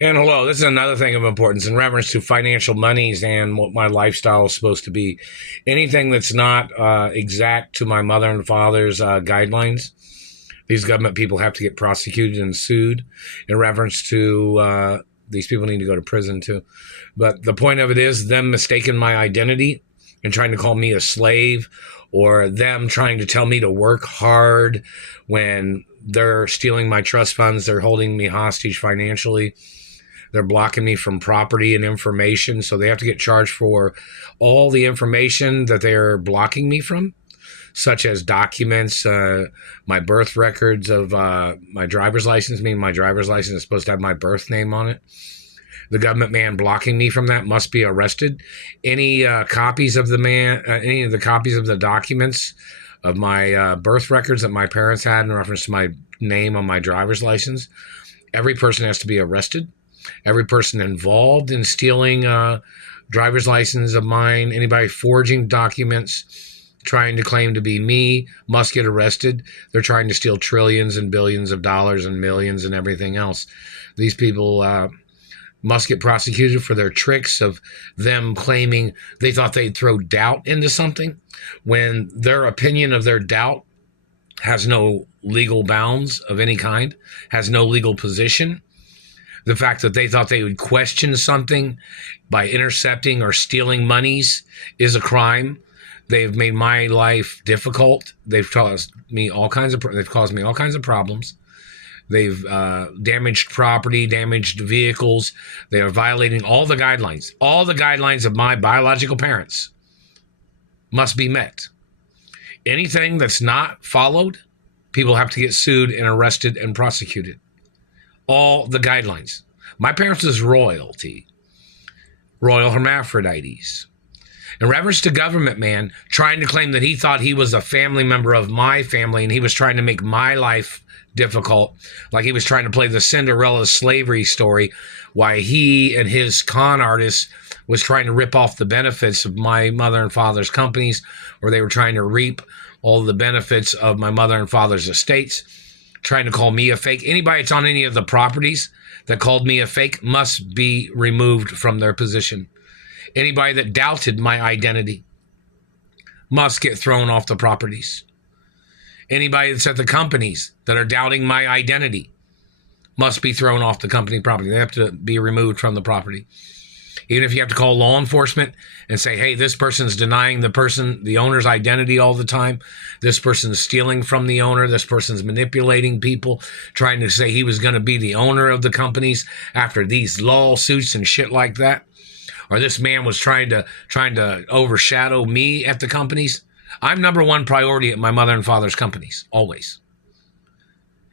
And hello, this is another thing of importance in reference to financial monies and what my lifestyle is supposed to be. Anything that's not exact to my mother and father's guidelines, these government people have to get prosecuted and sued in reference to these people need to go to prison too. But the point of it is them mistaking my identity and trying to call me a slave, or them trying to tell me to work hard when they're stealing my trust funds, they're holding me hostage financially. They're blocking me from property and information, so they have to get charged for all the information that they're blocking me from, such as documents, my birth records of my driver's license. Meaning my driver's license is supposed to have my birth name on it. The government man blocking me from that must be arrested. Any copies of any of the copies of the documents of my birth records that my parents had in reference to my name on my driver's license, every person has to be arrested. Every person involved in stealing driver's license of mine, anybody forging documents, trying to claim to be me, must get arrested. They're trying to steal trillions and billions of dollars and millions and everything else. These people must get prosecuted for their tricks of them claiming they thought they'd throw doubt into something when their opinion of their doubt has no legal bounds of any kind, has no legal position. The fact that they thought they would question something by intercepting or stealing monies is a crime. They've made my life difficult. They've caused me all kinds of problems. They've damaged property, damaged vehicles. They are violating all the guidelines. All the guidelines of my biological parents must be met. Anything that's not followed, people have to get sued and arrested and prosecuted. All the guidelines. My parents was royalty, royal hermaphrodites. In reference to government man trying to claim that he thought he was a family member of my family and he was trying to make my life difficult, like he was trying to play the Cinderella slavery story, why he and his con artist was trying to rip off the benefits of my mother and father's companies, or they were trying to reap all the benefits of my mother and father's estates, trying to call me a fake. Anybody that's on any of the properties that called me a fake must be removed from their position. Anybody that doubted my identity must get thrown off the properties. Anybody that's at the companies that are doubting my identity must be thrown off the company property. They have to be removed from the property. Even if you have to call law enforcement and say, hey, this person's denying the owner's identity all the time. This person's stealing from the owner. This person's manipulating people, trying to say he was going to be the owner of the companies after these lawsuits and shit like that. Or this man was trying to overshadow me at the companies. I'm number one priority at my mother and father's companies, always.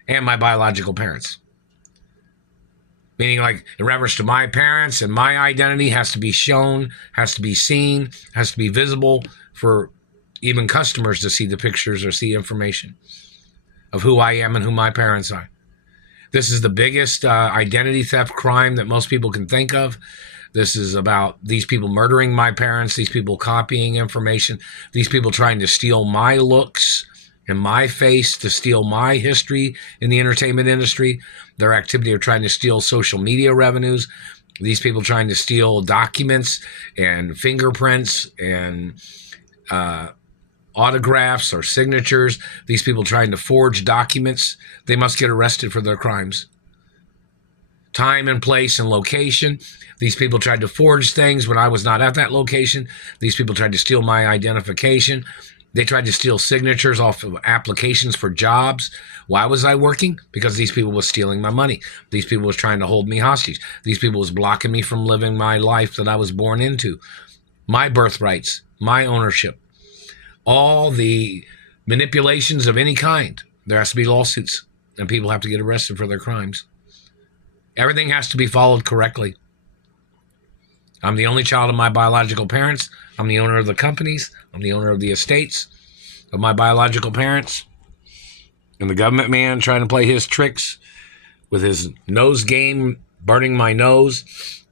And my biological parents. Meaning, like, in reference to my parents and my identity has to be shown, has to be seen, has to be visible for even customers to see the pictures or see information of who I am and who my parents are. This is the biggest identity theft crime that most people can think of. This is about these people murdering my parents, these people copying information, these people trying to steal my looks and my face, to steal my history in the entertainment industry. Their activity of trying to steal social media revenues. These people trying to steal documents and fingerprints and autographs or signatures. These people trying to forge documents. They must get arrested for their crimes. Time and place and location. These people tried to forge things when I was not at that location. These people tried to steal my identification. They tried to steal signatures off of applications for jobs. Why was I working? Because these people was stealing my money. These people was trying to hold me hostage. These people was blocking me from living my life that I was born into. My birthrights, my ownership, all the manipulations of any kind. There has to be lawsuits and people have to get arrested for their crimes. Everything has to be followed correctly. I'm the only child of my biological parents. I'm the owner of the companies. I'm the owner of the estates of my biological parents. And the government man trying to play his tricks with his nose game, burning my nose,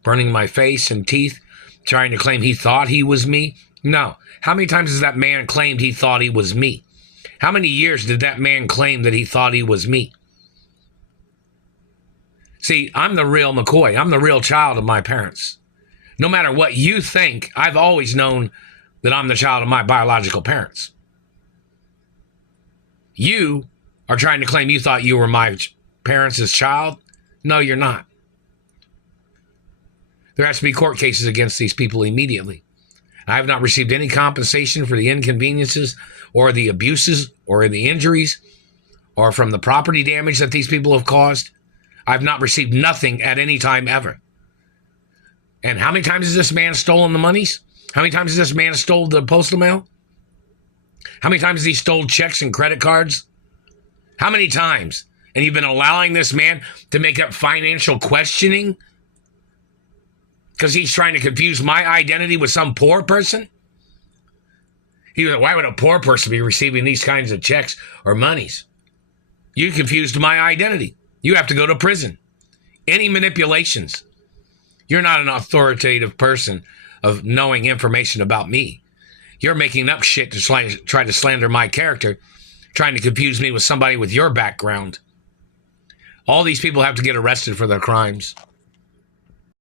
burning my face and teeth, trying to claim he thought he was me. No. How many times has that man claimed he thought he was me? How many years did that man claim that he thought he was me? See, I'm the real McCoy. I'm the real child of my parents. No matter what you think, I've always known that I'm the child of my biological parents. You are trying to claim you thought you were my parents' child. No, you're not. There has to be court cases against these people immediately. I have not received any compensation for the inconveniences or the abuses or the injuries or from the property damage that these people have caused. I've not received nothing at any time ever. And how many times has this man stolen the monies? How many times has this man stole the postal mail? How many times has he stole checks and credit cards? How many times? And you've been allowing this man to make up financial questioning because he's trying to confuse my identity with some poor person? Why would a poor person be receiving these kinds of checks or monies? You confused my identity. You have to go to prison. Any manipulations. You're not an authoritative person of knowing information about me. You're making up shit to try to slander my character, trying to confuse me with somebody with your background. All these people have to get arrested for their crimes.